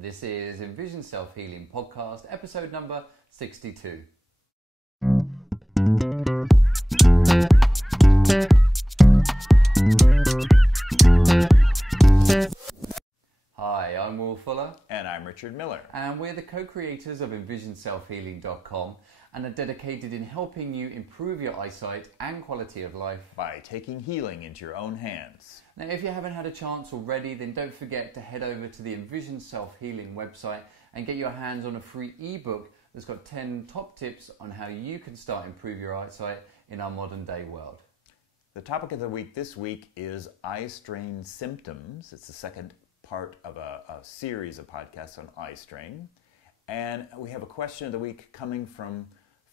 This is Envision Self-Healing Podcast, episode number 62. Hi, I'm Will Fuller. And I'm Richard Miller. And we're the co-creators of EnvisionSelfHealing.com and are dedicated in helping you improve your eyesight and quality of life by taking healing into your own hands. Now, if you haven't had a chance already, then don't forget to head over to the Envision Self-Healing website and get your hands on a free ebook that's got 10 top tips on how you can start improve your eyesight in our modern day world. The topic of the week this week is Eyestrain symptoms. It's the second part of a series of podcasts on Eyestrain. And we have a question of the week coming from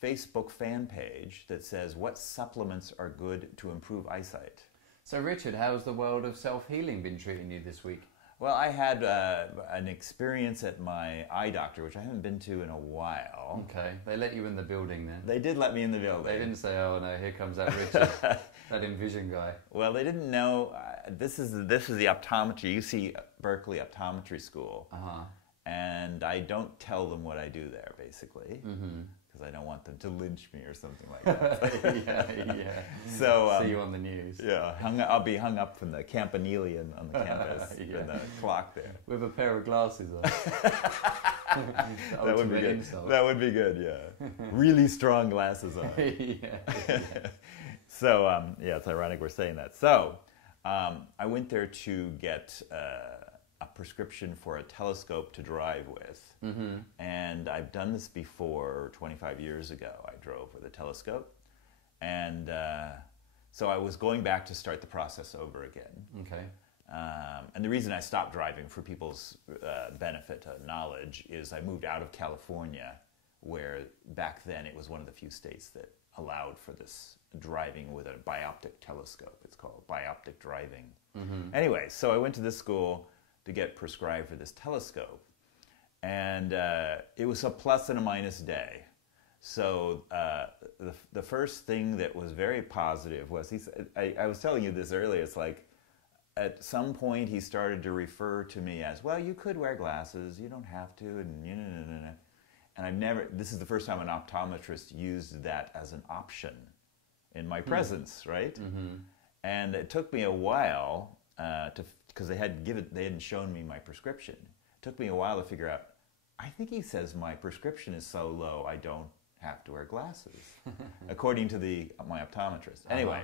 Facebook fan page that says, what supplements are good to improve eyesight? So Richard, how's the world of self-healing been treating you this week? Well, I had an experience at my eye doctor, which I haven't been to in a while. Okay, they let you in the building then? They did let me in the building. They didn't say, oh no, here comes that Richard, that Envision guy. Well, they didn't know, this is the optometry, UC Berkeley Optometry School. Uh-huh. And I don't tell them what I do there, basically, because I don't want them to lynch me or something like that. yeah. So see you on the news. Yeah, I'll be hung up from the campanile on the campus and the clock there with a pair of glasses on. That would be good. That would be good. Yeah, really strong glasses on. yeah. So it's ironic we're saying that. So I went there to get a prescription for a telescope to drive with. And I've done this before. 25 years ago I drove with a telescope, and so I was going back to start the process over again. Okay. And the reason I stopped driving, for people's benefit knowledge, is I moved out of California, where back then it was one of the few states that allowed for this driving with a bioptic telescope. It's called bioptic driving. Anyway, so I went to this school to get prescribed for this telescope. And it was a plus and a minus day. So the first thing that was very positive was, I was telling you this earlier, it's like at some point he started to refer to me as, well, you could wear glasses, you don't have to, and I've never, this is the first time an optometrist used that as an option in my presence, right? And it took me a while because they hadn't shown me my prescription. It took me a while to figure out, I think he says my prescription is so low I don't have to wear glasses, according to my optometrist. Anyway,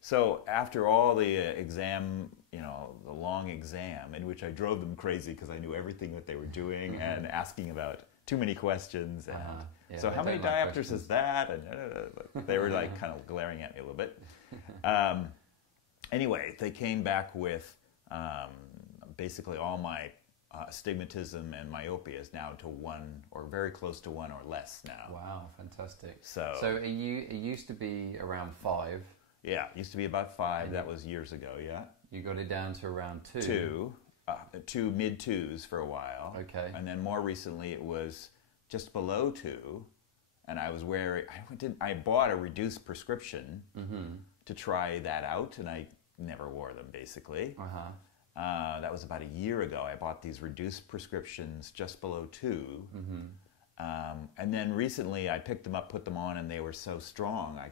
so after all the exam, the long exam, in which I drove them crazy because I knew everything that they were doing and asking about too many questions. And so how many diopters is that? And they were like kind of glaring at me a little bit. Anyway, they came back with basically all my astigmatism and myopia is now to 1 or very close to 1 or less now. Wow, fantastic. So it used to be around 5. Yeah, it used to be about 5. That was years ago, yeah. You got it down to around 2. 2, mid-2s for a while. Okay. And then more recently it was just below 2. And I was I bought a reduced prescription to try that out, and I never wore them, basically. That was about a year ago. I bought these reduced prescriptions just below 2. And then recently I picked them up, put them on, and they were so strong I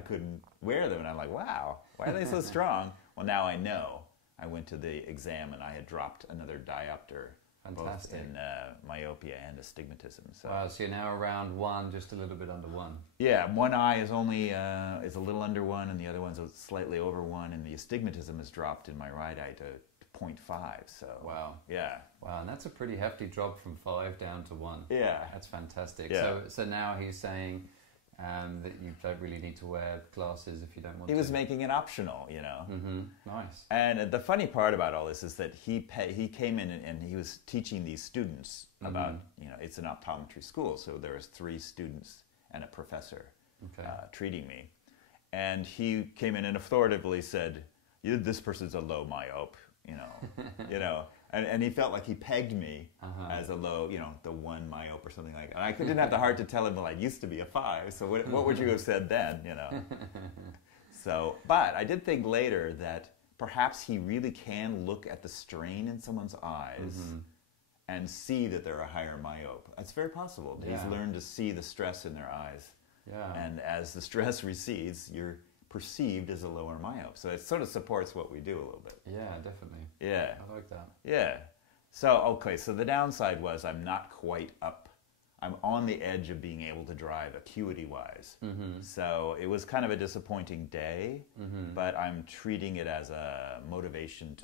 couldn't wear them. And I'm like, wow, why are they so strong? Well, now I know. I went to the exam and I had dropped another diopter. Fantastic. Both in myopia and astigmatism. So. Wow, so you're now around 1, just a little bit under 1. Yeah, one eye is only is a little under 1, and the other one's slightly over 1, and the astigmatism has dropped in my right eye to 0.5. So wow, yeah, wow, and that's a pretty hefty drop from 5 down to 1. Yeah, that's fantastic. Yeah. So now he's saying that you don't really need to wear glasses if you don't want to. He was making it optional, Nice. And the funny part about all this is that he came in and he was teaching these students about, it's an optometry school, so there was 3 students and a professor treating me. And he came in and authoritatively said, this person's a low myope, and he felt like he pegged me as a low, the 1 myope or something like that. And I didn't have the heart to tell him, well, I used to be a 5, so what would you have said then, So, but I did think later that perhaps he really can look at the strain in someone's eyes and see that they're a higher myope. It's very possible. He's learned to see the stress in their eyes. Yeah. And as the stress recedes, you're perceived as a lower myope. So it sort of supports what we do a little bit. Yeah, definitely. Yeah. I like that. Yeah. So, okay, so the downside was I'm not quite up. I'm on the edge of being able to drive acuity-wise. So it was kind of a disappointing day, but I'm treating it as a motivation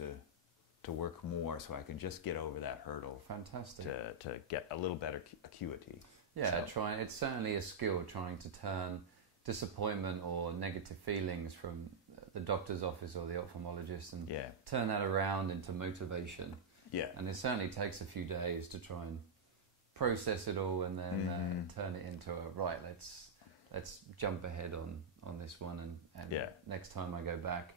to work more so I can just get over that hurdle. Fantastic. To get a little better acuity. Yeah, it's certainly a skill trying to turn disappointment or negative feelings from the doctor's office or the ophthalmologist and turn that around into motivation. Yeah. And it certainly takes a few days to try and process it all and then turn it into let's jump ahead on this one and next time I go back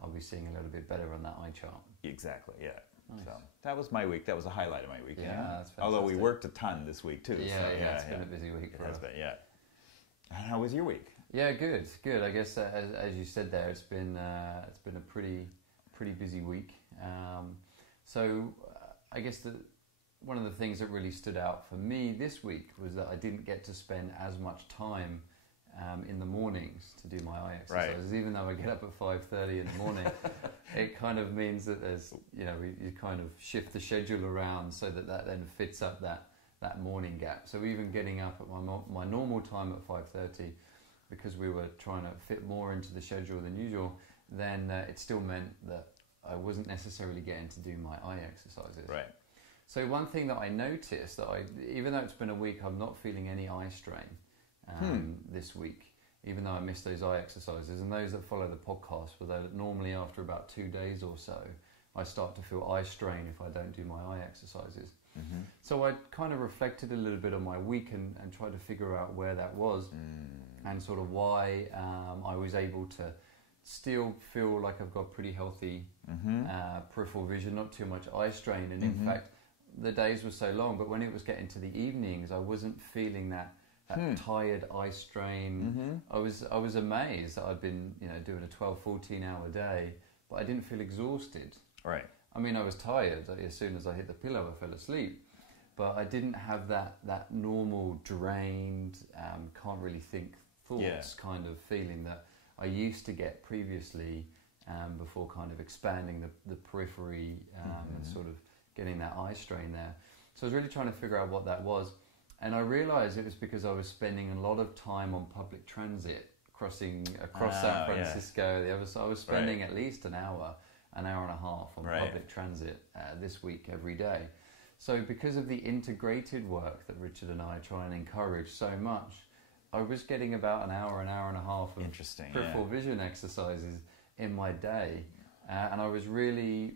I'll be seeing a little bit better on that eye chart. Exactly, yeah. Nice. So that was my week. That was a highlight of my week. Yeah, that's fantastic. Although we worked a ton this week too. Yeah, it's been a busy week for us. Yeah. And how was your week? Yeah, good. I guess as you said there, it's been a pretty busy week. So I guess one of the things that really stood out for me this week was that I didn't get to spend as much time in the mornings to do my eye exercises. Even though I get up at 5:30 in the morning, it kind of means that there's you kind of shift the schedule around so that then fits up that morning gap. So even getting up at my normal time at 5:30, because we were trying to fit more into the schedule than usual, then it still meant that I wasn't necessarily getting to do my eye exercises. Right. So one thing that I noticed, that even though it's been a week, I'm not feeling any eye strain this week, even though I missed those eye exercises. And those that follow the podcast will know that normally after about 2 days or so, I start to feel eye strain if I don't do my eye exercises. So I kind of reflected a little bit on my week and tried to figure out where that was and sort of why I was able to still feel like I've got pretty healthy peripheral vision, not too much eye strain. And in fact, the days were so long, but when it was getting to the evenings, I wasn't feeling that tired eye strain. I was amazed that I'd been doing a 12-14 hour day, but I didn't feel exhausted. Right. I mean, I was tired. As soon as I hit the pillow, I fell asleep. But I didn't have that normal drained, can't really think thoughts kind of feeling that I used to get previously before kind of expanding the periphery and sort of getting that eye strain there. So I was really trying to figure out what that was. And I realised it was because I was spending a lot of time on public transit, crossing across San Francisco, the other side. I was spending at least an hour and a half on public transit this week every day. So because of the integrated work that Richard and I try and encourage so much, I was getting about an hour and a half of peripheral vision exercises in my day. And I was really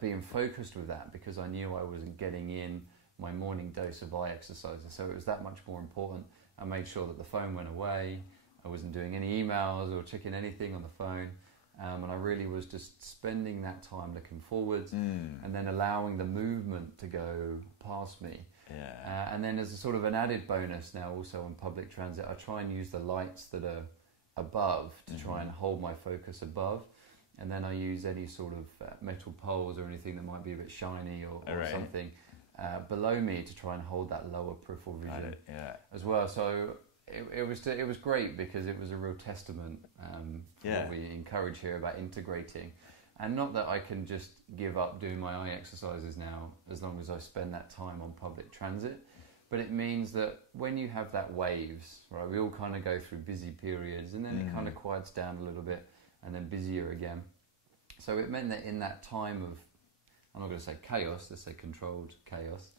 being focused with that because I knew I wasn't getting in my morning dose of eye exercises. So it was that much more important. I made sure that the phone went away. I wasn't doing any emails or checking anything on the phone. And I really was just spending that time looking forwards and then allowing the movement to go past me. Yeah. And then as a sort of an added bonus now also on public transit, I try and use the lights that are above to try and hold my focus above. And then I use any sort of metal poles or anything that might be a bit shiny or something below me to try and hold that lower peripheral vision as well. So it was great because it was a real testament for what we encourage here about integrating. And not that I can just give up doing my eye exercises now as long as I spend that time on public transit. But it means that when you have that waves, right, we all kind of go through busy periods and then it kind of quiets down a little bit and then busier again. So it meant that in that time of, I'm not going to say chaos, let's say controlled chaos,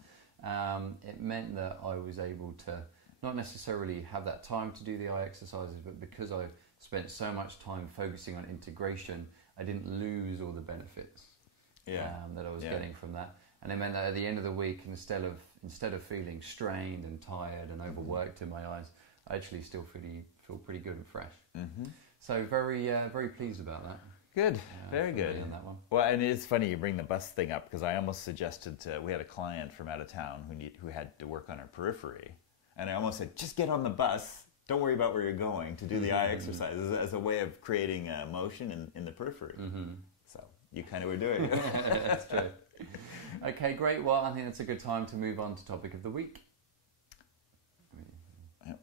it meant that I was able to not necessarily have that time to do the eye exercises, but because I spent so much time focusing on integration, I didn't lose all the benefits that I was getting from that. And it meant that at the end of the week, instead of feeling strained and tired and overworked in my eyes, I actually still feel pretty good and fresh. So very pleased about that. Good, very good. On that one. Well, and it's funny you bring the bus thing up because I almost suggested we had a client from out of town who had to work on her periphery, and I almost said, just get on the bus. Don't worry about where you're going to do the eye exercises as a way of creating motion in the periphery. So you kind of were doing it. That's true. Okay, great. Well, I think that's a good time to move on to topic of the week. Yep.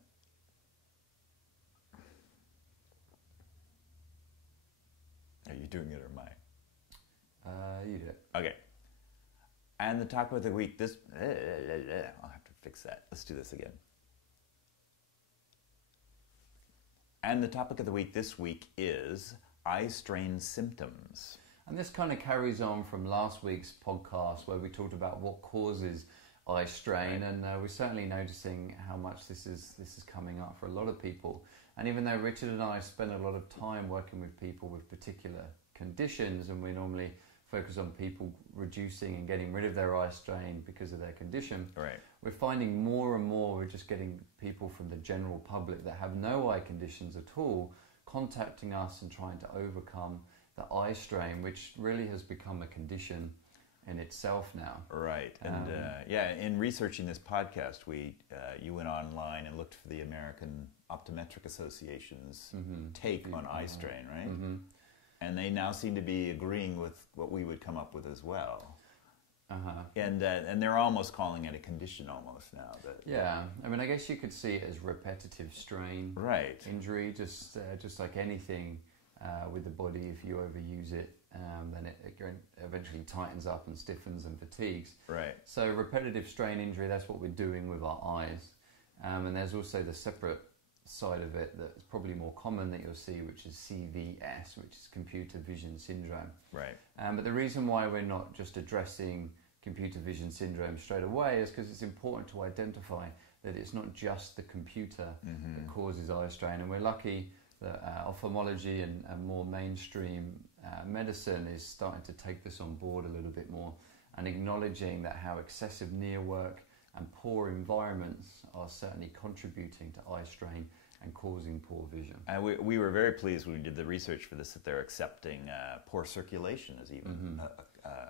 Are you doing it or am I? You do it. Okay. And the topic of the week, this... I'll have to fix that. Let's do this again. And the topic of the week this week is Eyestrain symptoms. And this kind of carries on from last week's podcast where we talked about what causes eye strain, and we're certainly noticing how much this is coming up for a lot of people. And even though Richard and I spend a lot of time working with people with particular conditions, and we normally focus on people reducing and getting rid of their eye strain because of their condition, Right. we're finding more and more we're just getting people from the general public that have no eye conditions at all contacting us and trying to overcome the eye strain, which really has become a condition in itself now. Right. And in researching this podcast, you went online and looked for the American Optometric Association's take on eye strain, right? Mm-hmm. And they now seem to be agreeing with what we would come up with as well. Uh-huh. And they're almost calling it a condition almost now. Yeah, I mean, I guess you could see it as repetitive strain, Right. injury, just like anything with the body. If you overuse it, then it eventually tightens up and stiffens and fatigues. Right. So repetitive strain injury, that's what we're doing with our eyes. And there's also the separate side of it that's probably more common that you'll see, which is CVS, which is computer vision syndrome. Right. But the reason why we're not just addressing computer vision syndrome straight away is because it's important to identify that it's not just the computer that causes eye strain. And we're lucky that ophthalmology and more mainstream medicine is starting to take this on board a little bit more and acknowledging that how excessive near work and poor environments are certainly contributing to eye strain and causing poor vision. And we were very pleased when we did the research for this that they're accepting poor circulation as even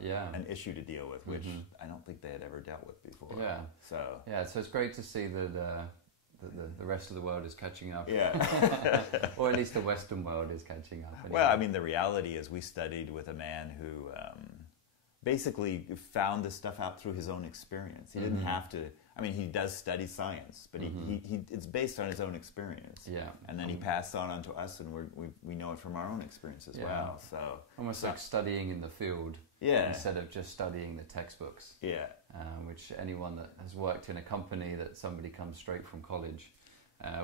an issue to deal with, which I don't think they had ever dealt with before. Yeah. So it's great to see that the rest of the world is catching up. Yeah. Or at least the Western world is catching up. Anyway. Well, I mean, the reality is we studied with a man who basically found this stuff out through his own experience. He didn't have to. I mean, he does study science, but it's based on his own experience. Yeah. And then he passed on to us, and we know it from our own experience as well. So almost like studying in the field instead of just studying the textbooks. Yeah. Which anyone that has worked in a company that somebody comes straight from college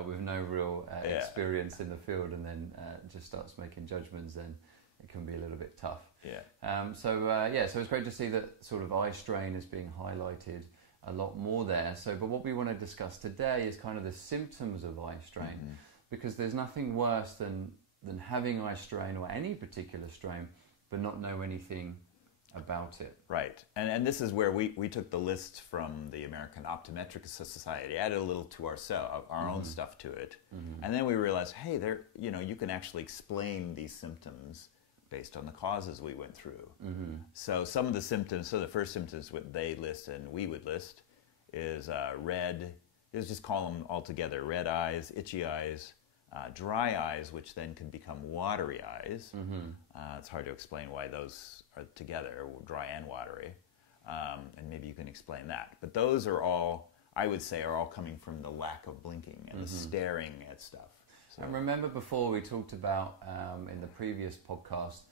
with no real experience in the field and then just starts making judgments, then it can be a little bit tough. Yeah. So it's great to see that sort of eye strain is being highlighted a lot more there. But what we want to discuss today is kind of the symptoms of eye strain, because there's nothing worse than having eye strain or any particular strain, but not know anything about it. Right. And this is where we took the list from the American Optometric Society, added a little to our own stuff to it, and then we realized, hey, you can actually explain these symptoms based on the causes we went through. So some of the symptoms, the first symptoms what they list and we would list is red, let's just call them all together, red eyes, itchy eyes, dry eyes, which then can become watery eyes. It's hard to explain why those are together, dry and watery, and maybe you can explain that. But those are all, I would say, are all coming from the lack of blinking and the staring at stuff. So. And remember before we talked about, in the previous podcast,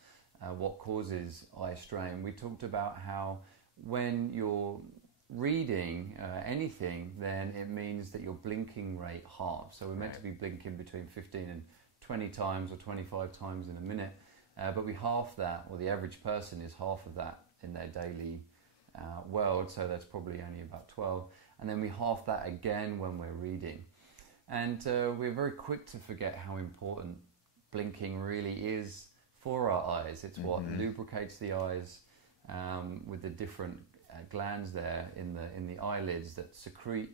what causes eye strain. We talked about how when you're reading anything, then it means that your blinking rate halves. So we're meant to be blinking between 15 and 20 times or 25 times in a minute, but we half that, or the average person is half of that in their daily world, so that's probably only about 12. And then we half that again when we're reading. And we're very quick to forget how important blinking really is for our eyes. It's what lubricates the eyes with the different glands there in the eyelids that secrete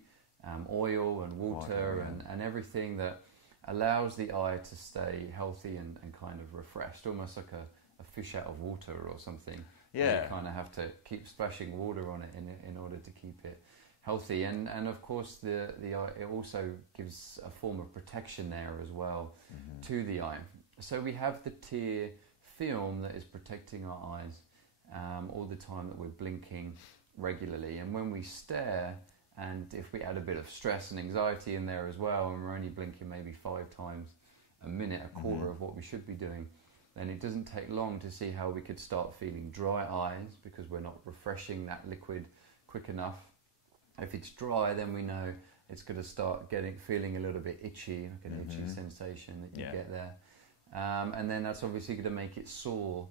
oil and water and everything that allows the eye to stay healthy and kind of refreshed, almost like a fish out of water or something. Yeah. You kind of have to keep splashing water on it in order to keep it healthy, and of course the eye, it also gives a form of protection there as well to the eye. So we have the tear film that is protecting our eyes, all the time that we're blinking regularly. And when we stare, and if we add a bit of stress and anxiety in there as well, and we're only blinking maybe 5 times a minute, a quarter of what we should be doing, then it doesn't take long to see how we could start feeling dry eyes because we're not refreshing that liquid quick enough. If it's dry, then we know it's going to start feeling a little bit itchy, like an itchy sensation that you get there. And then that's obviously going to make it sore,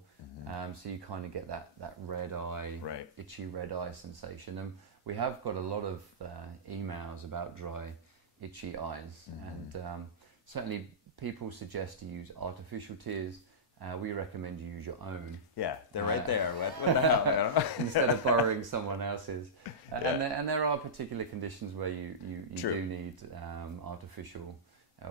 so you kind of get that red eye, itchy red eye sensation. And we have got a lot of emails about dry, itchy eyes, and certainly people suggest to use artificial tears. We recommend you use your own. Yeah, they're right there. What the hell? Instead of borrowing someone else's. And there are particular conditions where you do need artificial,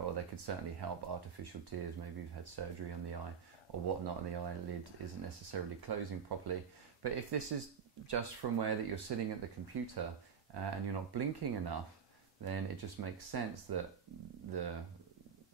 or they could certainly help artificial tears. Maybe you've had surgery on the eye or whatnot, and the eyelid isn't necessarily closing properly. But if this is just from where that you're sitting at the computer and you're not blinking enough, then it just makes sense that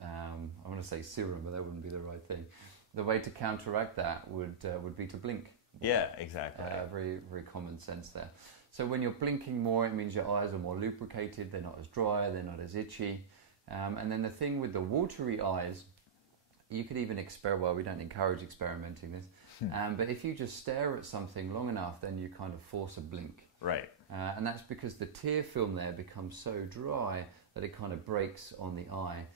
I want to say serum, but that wouldn't be the right thing. The way to counteract that would be to blink. Yeah, exactly. Very, very common sense there. So when you're blinking more, it means your eyes are more lubricated, they're not as dry, they're not as itchy. And then the thing with the watery eyes, you could even experiment, well, we don't encourage experimenting this, but if you just stare at something long enough, then you kind of force a blink. Right. And that's because the tear film there becomes so dry that it kind of breaks on the eye.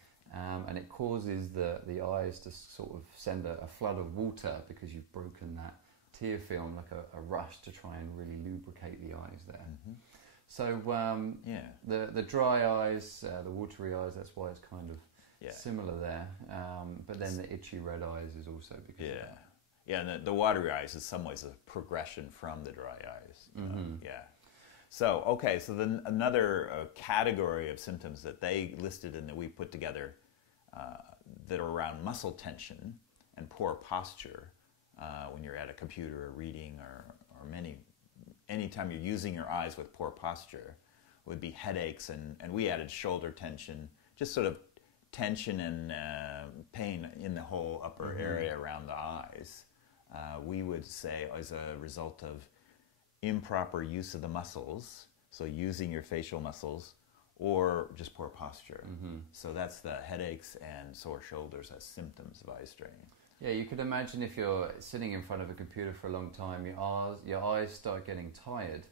And it causes the eyes to sort of send a flood of water because you've broken that tear film, like a rush to try and really lubricate the eyes there. So the dry eyes, the watery eyes, that's why it's kind of similar there. But then the itchy red eyes is also because of that. Yeah, and the watery eyes is some ways a progression from the dry eyes. So, so then another category of symptoms that they listed and that we put together that are around muscle tension and poor posture when you're at a computer or reading or anytime you're using your eyes with poor posture would be headaches, and we added shoulder tension, just sort of tension and pain in the whole upper area around the eyes. We would say as a result of improper use of the muscles, so using your facial muscles, or just poor posture. So that's the headaches and sore shoulders as symptoms of eye strain. Yeah, you could imagine if you're sitting in front of a computer for a long time, your eyes start getting tired,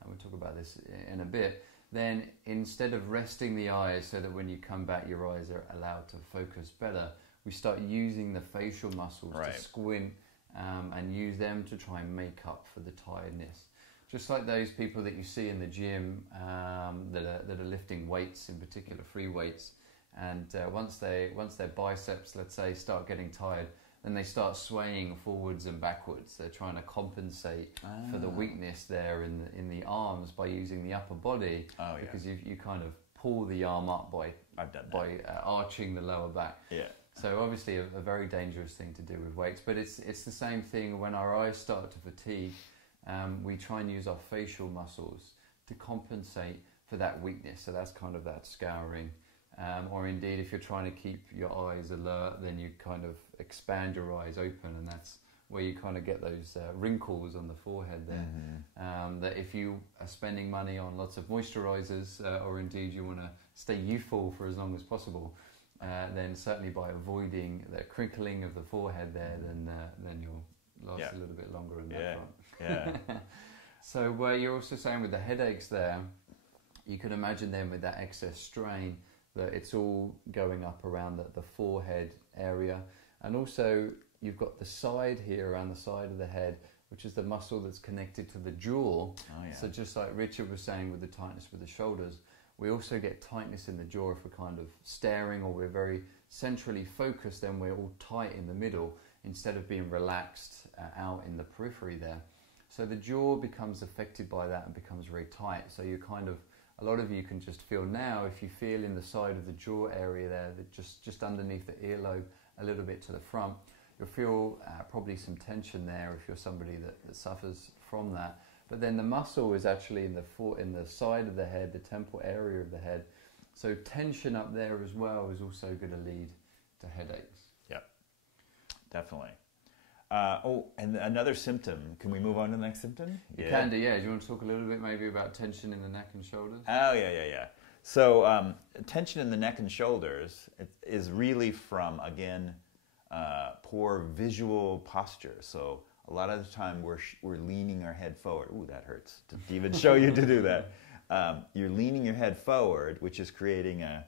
and we'll talk about this in a bit, then instead of resting the eyes so that when you come back your eyes are allowed to focus better, we start using the facial muscles to squint and use them to try and make up for the tiredness. Just like those people that you see in the gym that are lifting weights, in particular free weights, and once their biceps, let's say, start getting tired, then they start swaying forwards and backwards. They're trying to compensate for the weakness there in the arms by using the upper body, because you kind of pull the arm up by arching the lower back. So obviously a very dangerous thing to do with weights, but it's the same thing when our eyes start to fatigue. We try and use our facial muscles to compensate for that weakness. So that's kind of that scouring. Or indeed, if you're trying to keep your eyes alert, then you kind of expand your eyes open, and that's where you kind of get those wrinkles on the forehead there. That if you are spending money on lots of moisturizers, or indeed you want to stay youthful for as long as possible, then certainly by avoiding the crinkling of the forehead there, then you'll last a little bit longer in that front. So you're also saying with the headaches there, you can imagine then with that excess strain that it's all going up around the forehead area, and also you've got the side here around the side of the head, which is the muscle that's connected to the jaw. So just like Richard was saying with the tightness with the shoulders, we also get tightness in the jaw if we're kind of staring or we're very centrally focused, then we're all tight in the middle instead of being relaxed out in the periphery there. So the jaw becomes affected by that and becomes very tight. So you kind of, a lot of you can just feel now, if you feel in the side of the jaw area there, that just underneath the earlobe, a little bit to the front, you'll feel probably some tension there if you're somebody that suffers from that. But then the muscle is actually in the side of the head, the temple area of the head. So tension up there as well is also going to lead to headaches. Definitely. And another symptom. Can we move on to the next symptom? You can do, yeah. Do you want to talk a little bit maybe about tension in the neck and shoulders? Oh, yeah. So tension in the neck and shoulders is really from, again, poor visual posture. So a lot of the time we're leaning our head forward. Ooh, that hurts to even show you to do that. You're leaning your head forward, which is creating a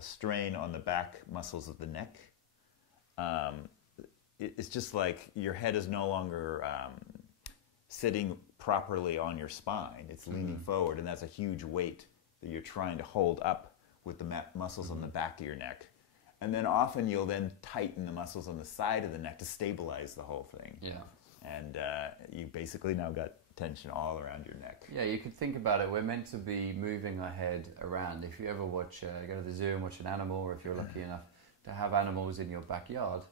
strain on the back muscles of the neck. It's just like your head is no longer sitting properly on your spine. It's leaning forward, and that's a huge weight that you're trying to hold up with the muscles on the back of your neck. And then often you'll then tighten the muscles on the side of the neck to stabilize the whole thing. Yeah. And you basically now got tension all around your neck. Yeah, you could think about it. We're meant to be moving our head around. If you ever watch, go to the zoo and watch an animal, or if you're lucky enough to have animals in your backyard,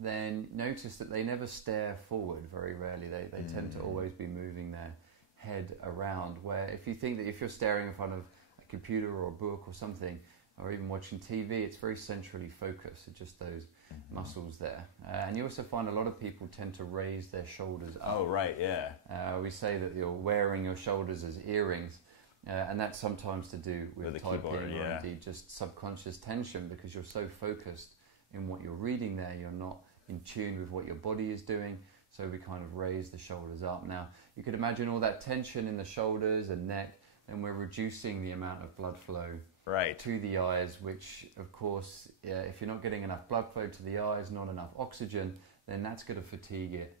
then notice that they never stare forward very rarely. They tend to always be moving their head around, where if you think that if you're staring in front of a computer or a book or something, or even watching TV, it's very centrally focused. It's just those muscles there. And you also find a lot of people tend to raise their shoulders up. Oh, right, yeah. We say that you're wearing your shoulders as earrings, and that's sometimes to do with the typing keyboard, or indeed just subconscious tension, because you're so focused in what you're reading there, you're not in tune with what your body is doing, so we kind of raise the shoulders up. Now, you could imagine all that tension in the shoulders and neck, and we're reducing the amount of blood flow to the eyes, which, of course, if you're not getting enough blood flow to the eyes, not enough oxygen, then that's going to fatigue it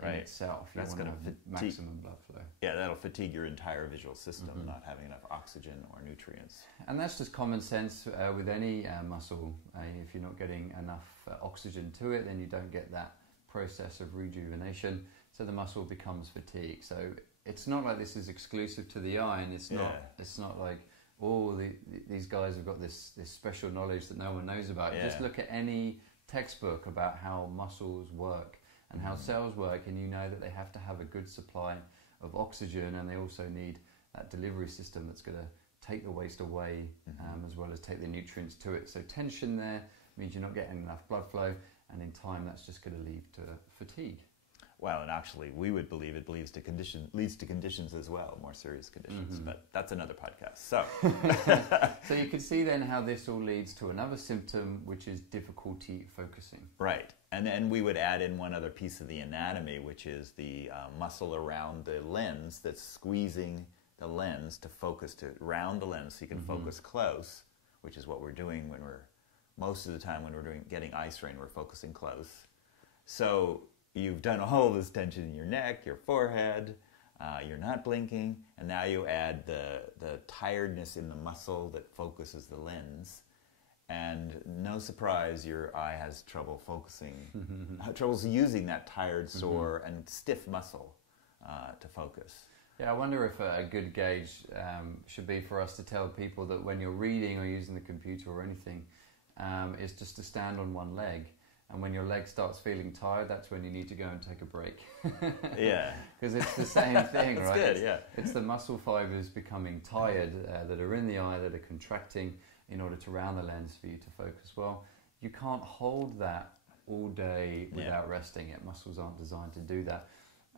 in itself. You want to have maximum blood flow. Yeah, that'll fatigue your entire visual system, not having enough oxygen or nutrients. And that's just common sense with any muscle. If you're not getting enough oxygen to it, then you don't get that process of rejuvenation, so the muscle becomes fatigued. So it's not like this is exclusive to the eye, and it's not like, oh, these guys have got this special knowledge that no one knows about. Just look at any textbook about how muscles work and how cells work, and you know that they have to have a good supply of oxygen, and they also need that delivery system that's going to take the waste away as well as take the nutrients to it. So tension there means you're not getting enough blood flow, and in time that's just going to lead to fatigue. Well, and actually, we would believe it leads to conditions as well, more serious conditions. But that's another podcast. So, so you can see then how this all leads to another symptom, which is difficulty focusing. Right, and then we would add in one other piece of the anatomy, which is the muscle around the lens that's squeezing the lens to focus around the lens, so you can focus close, which is what we're doing when most of the time when we're getting Eyestrain, we're focusing close. So you've done all this tension in your neck, your forehead, you're not blinking, and now you add the tiredness in the muscle that focuses the lens, and no surprise, your eye has trouble focusing, troubles using that tired, sore, and stiff muscle to focus. Yeah, I wonder if a good gauge should be for us to tell people that when you're reading or using the computer or anything, is just to stand on one leg. And when your leg starts feeling tired, that's when you need to go and take a break. Yeah. Because it's the same thing, right? Good, yeah. It's the muscle fibers becoming tired that are in the eye that are contracting in order to round the lens for you to focus. Well, you can't hold that all day without resting it. Muscles aren't designed to do that.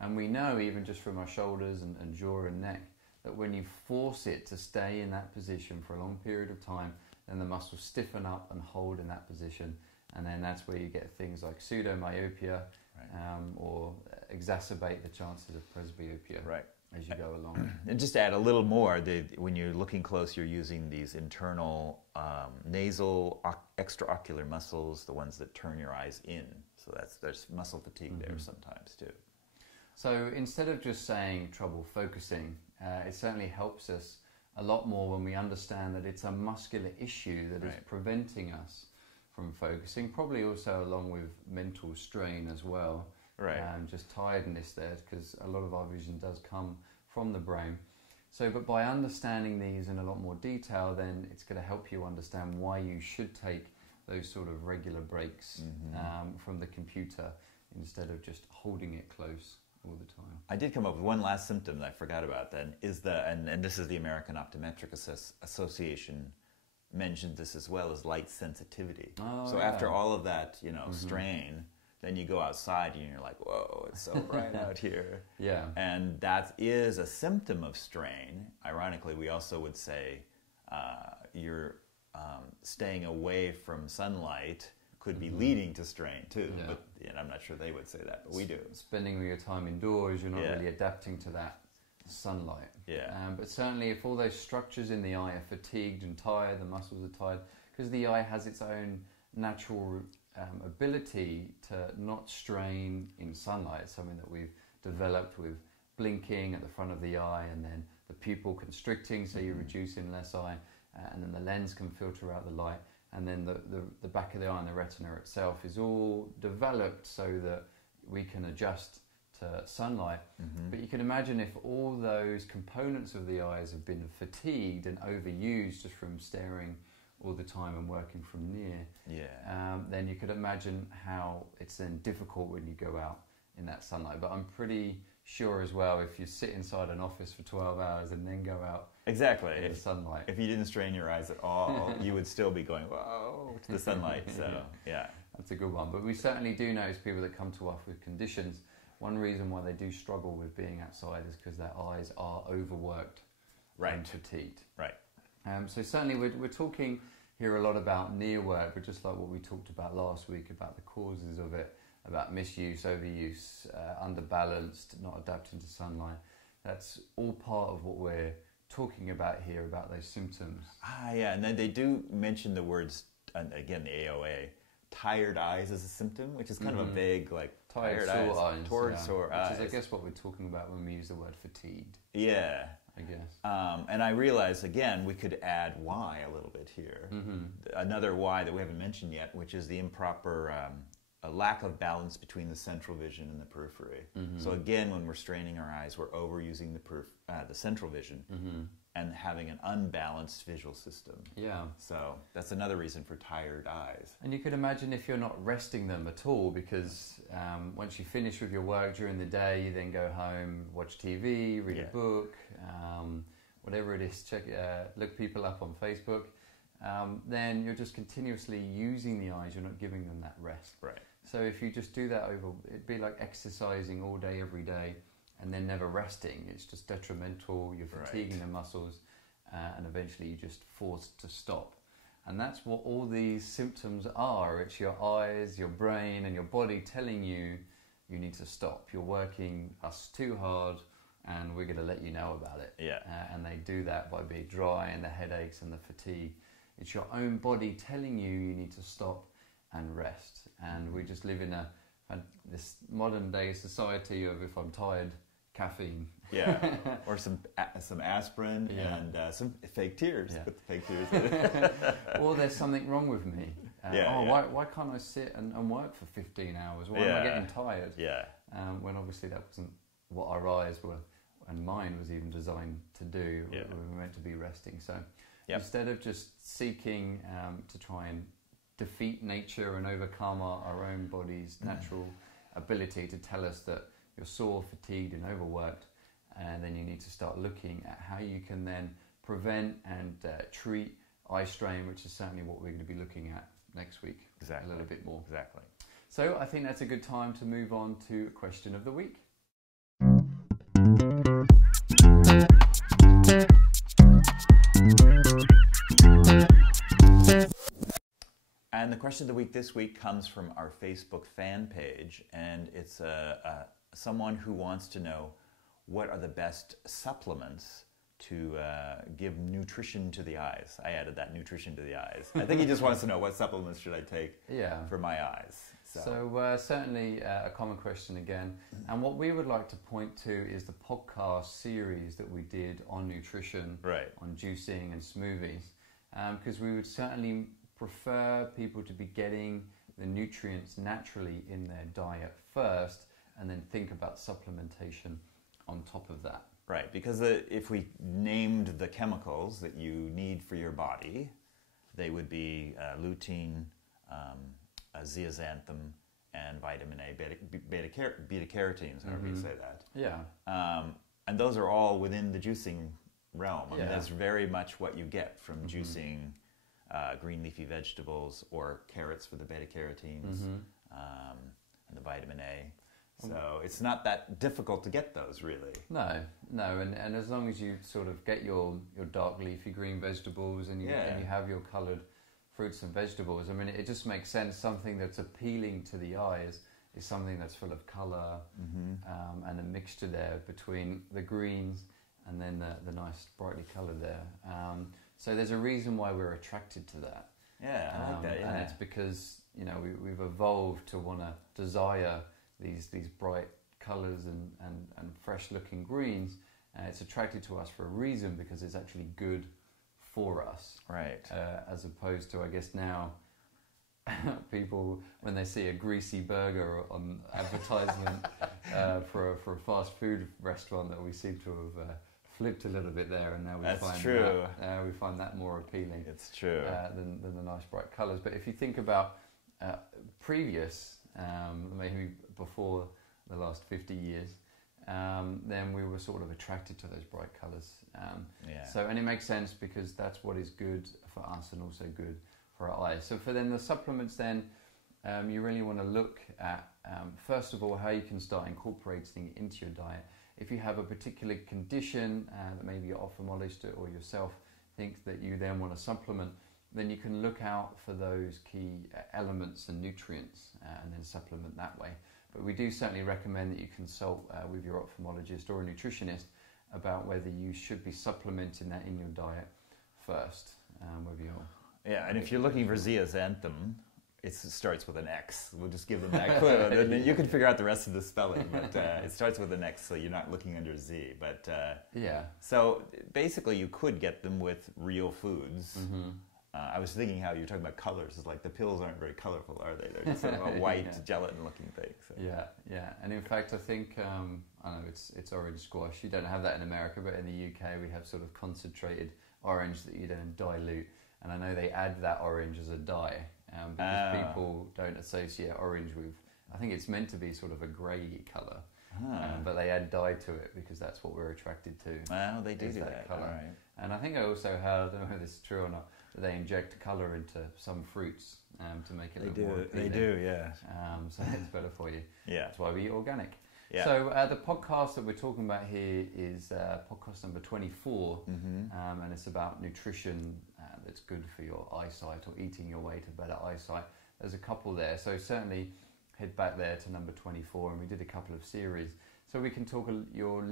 And we know, even just from our shoulders and jaw and neck, that when you force it to stay in that position for a long period of time, then the muscles stiffen up and hold in that position. And then that's where you get things like pseudomyopia, or exacerbate the chances of presbyopia as you go along. And just to add a little more, when you're looking close, you're using these internal nasal extraocular muscles, the ones that turn your eyes in. So there's muscle fatigue there sometimes too. So instead of just saying trouble focusing, it certainly helps us a lot more when we understand that it's a muscular issue that is preventing us from focusing, probably also along with mental strain as well, just tiredness there, because a lot of our vision does come from the brain. So, but by understanding these in a lot more detail, then it's going to help you understand why you should take those sort of regular breaks from the computer instead of just holding it close all the time. I did come up with one last symptom that I forgot about then, and this is the American Optometric Association mentioned this as well, as light sensitivity. So after all of that, strain, then you go outside and you're like, whoa, it's so bright out here. Yeah. And that is a symptom of strain. Ironically, we also would say you're staying away from sunlight could be leading to strain too. Yeah. But and I'm not sure they would say that, but we do. Spending all your time indoors, you're not really adapting to that sunlight. Yeah. But certainly if all those structures in the eye are fatigued and tired, the muscles are tired, because the eye has its own natural ability to not strain in sunlight. It's something that we've developed with blinking at the front of the eye, and then the pupil constricting, so you're reducing less eye, and then the lens can filter out the light, and then the back of the eye and the retina itself is all developed so that we can adjust to sunlight. But you can imagine if all those components of the eyes have been fatigued and overused just from staring all the time and working from near, then you could imagine how it's then difficult when you go out in that sunlight. But I'm pretty sure as well, if you sit inside an office for 12 hours and then go out in the sunlight, if you didn't strain your eyes at all, you would still be going, whoa, to the sunlight. So that's a good one. But we certainly do notice people that come to us with conditions. One reason why they do struggle with being outside is because their eyes are overworked and fatigued. Right. So certainly we're talking here a lot about near work, but just like what we talked about last week about the causes of it, about misuse, overuse, underbalanced, not adapting to sunlight. That's all part of what we're talking about here, about those symptoms. And then they do mention the words, again, the AOA, tired eyes as a symptom, which is kind of a vague, like, tired sore eyes, sore eyes. Which is, I guess, what we're talking about when we use the word fatigued. Yeah. I guess. And I realize, again, we could add why a little bit here. Another why that we haven't mentioned yet, which is the improper, a lack of balance between the central vision and the periphery. So again, when we're straining our eyes, we're overusing the central vision and having an unbalanced visual system. Yeah. So that's another reason for tired eyes. And you could imagine if you're not resting them at all, because once you finish with your work during the day, you then go home, watch TV, read a book, whatever it is, look people up on Facebook, then you're just continuously using the eyes, you're not giving them that rest. Right. So if you just do that it'd be like exercising all day, every day, and then never resting. It's just detrimental, you're fatiguing the muscles, and eventually you're just forced to stop. And that's what all these symptoms are. It's your eyes, your brain, and your body telling you you need to stop. You're working us too hard, and we're going to let you know about it. Yeah. And they do that by being dry and the headaches and the fatigue. It's your own body telling you you need to stop and rest. And we just live in this modern day society of, if I'm tired, caffeine. Yeah, or some aspirin and some fake tears. Yeah. Put the fake tears. Or there's something wrong with me. Why can't I sit and work for 15 hours? Why am I getting tired? Yeah. When obviously that wasn't what our eyes were, and mind was even designed to do. We were meant to be resting. So instead of just seeking to try and defeat nature and overcome our own body's natural ability to tell us that you're sore, fatigued and overworked, and then you need to start looking at how you can then prevent and treat eye strain, which is certainly what we're going to be looking at next week. Exactly. A little bit more. Exactly. So I think that's a good time to move on to question of the week. And the question of the week this week comes from our Facebook fan page, and it's someone who wants to know what are the best supplements to give nutrition to the eyes. I added that, nutrition to the eyes. I think he just wants to know what supplements should I take for my eyes. So certainly a common question again. And what we would like to point to is the podcast series that we did on nutrition, on juicing and smoothies, because we would certainly prefer people to be getting the nutrients naturally in their diet first, and then think about supplementation on top of that. Right, because if we named the chemicals that you need for your body, they would be lutein, zeaxanthin, and vitamin A, beta-carotenes, however you say that. Yeah. And those are all within the juicing realm. I mean, that's very much what you get from juicing green leafy vegetables or carrots for the beta-carotenes. and the vitamin A. So it's not that difficult to get those, really. No, and as long as you sort of get your dark leafy green vegetables and you have your coloured fruits and vegetables, I mean, it just makes sense. Something that's appealing to the eyes is something that's full of colour and a mixture there between the greens and then the nice brightly coloured there. So there's a reason why we're attracted to that. Yeah, I like that, yeah. And it's because, you know, we've evolved to want to desire these bright colours and fresh looking greens. It's attracted to us for a reason, because it's actually good for us. Right. As opposed to, I guess now, people, when they see a greasy burger on advertisement for a fast food restaurant, that we seem to have flipped a little bit there, and now we find that more appealing. It's true. Than the nice bright colours. But if you think about previous, maybe before the last 50 years, then we were sort of attracted to those bright colours. So, and it makes sense, because that's what is good for us and also good for our eyes. So for then the supplements, then you really want to look at, first of all, how you can start incorporating it into your diet. If you have a particular condition that maybe your ophthalmologist or yourself thinks that you then want to supplement, then you can look out for those key elements and nutrients and then supplement that way. But we do certainly recommend that you consult with your ophthalmologist or a nutritionist about whether you should be supplementing that in your diet first. Yeah, and if you're looking for zeaxanthin, it starts with an X. We'll just give them that clue. Then you can figure out the rest of the spelling, but it starts with an X, so you're not looking under Z. But so basically, you could get them with real foods. I was thinking how you're talking about colors. It's like the pills aren't very colorful, are they? They're just sort of a white gelatin-looking thing. So. Yeah. And in fact, I think I know it's orange squash. You don't have that in America, but in the UK we have sort of concentrated orange that you then dilute. And I know they add that orange as a dye because people don't associate orange with. I think it's meant to be sort of a grey colour, but they add dye to it because that's what we're attracted to. Well, they do that colour. Right. And I think I also heard, I don't know if this is true or not, that they inject colour into some fruits to make it look more appealing. They do, yeah. So it's better for you. Yeah. That's why we eat organic. Yeah. So the podcast that we're talking about here is podcast number 24, and it's about nutrition that's good for your eyesight, or eating your way to better eyesight. There's a couple there, so certainly head back there to number 24, and we did a couple of series. So we can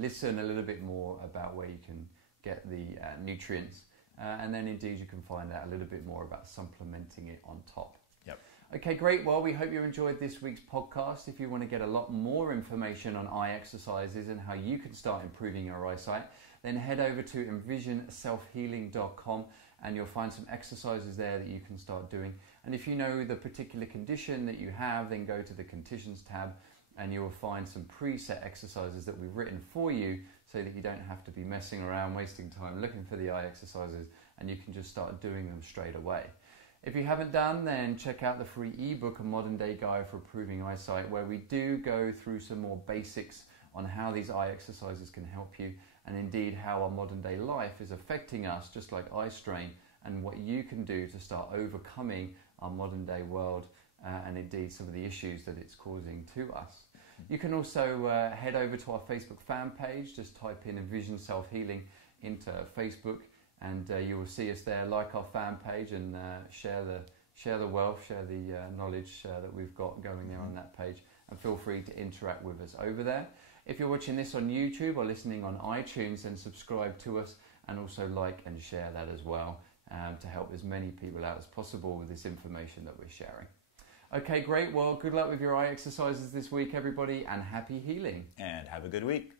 listen a little bit more about where you can get the nutrients, and then indeed you can find out a little bit more about supplementing it on top. Yep. Okay, great. Well, we hope you enjoyed this week's podcast. If you want to get a lot more information on eye exercises and how you can start improving your eyesight, then head over to envisionselfhealing.com, and you'll find some exercises there that you can start doing. And if you know the particular condition that you have, then go to the conditions tab, and you will find some preset exercises that we've written for you, so that you don't have to be messing around, wasting time looking for the eye exercises, and you can just start doing them straight away. If you haven't done, then check out the free ebook, A Modern Day Guide for Improving Eyesight, where we do go through some more basics on how these eye exercises can help you, and indeed how our modern day life is affecting us, just like Eyestrain, and what you can do to start overcoming our modern day world and indeed some of the issues that it's causing to us. You can also head over to our Facebook fan page. Just type in Envision Self Healing into Facebook, and you will see us there. Like our fan page and share the wealth, share the knowledge that we've got going there on that page, and feel free to interact with us over there. If you're watching this on YouTube or listening on iTunes, then subscribe to us, and also like and share that as well, to help as many people out as possible with this information that we're sharing. Okay, great. Well, good luck with your eye exercises this week, everybody, and happy healing. And have a good week.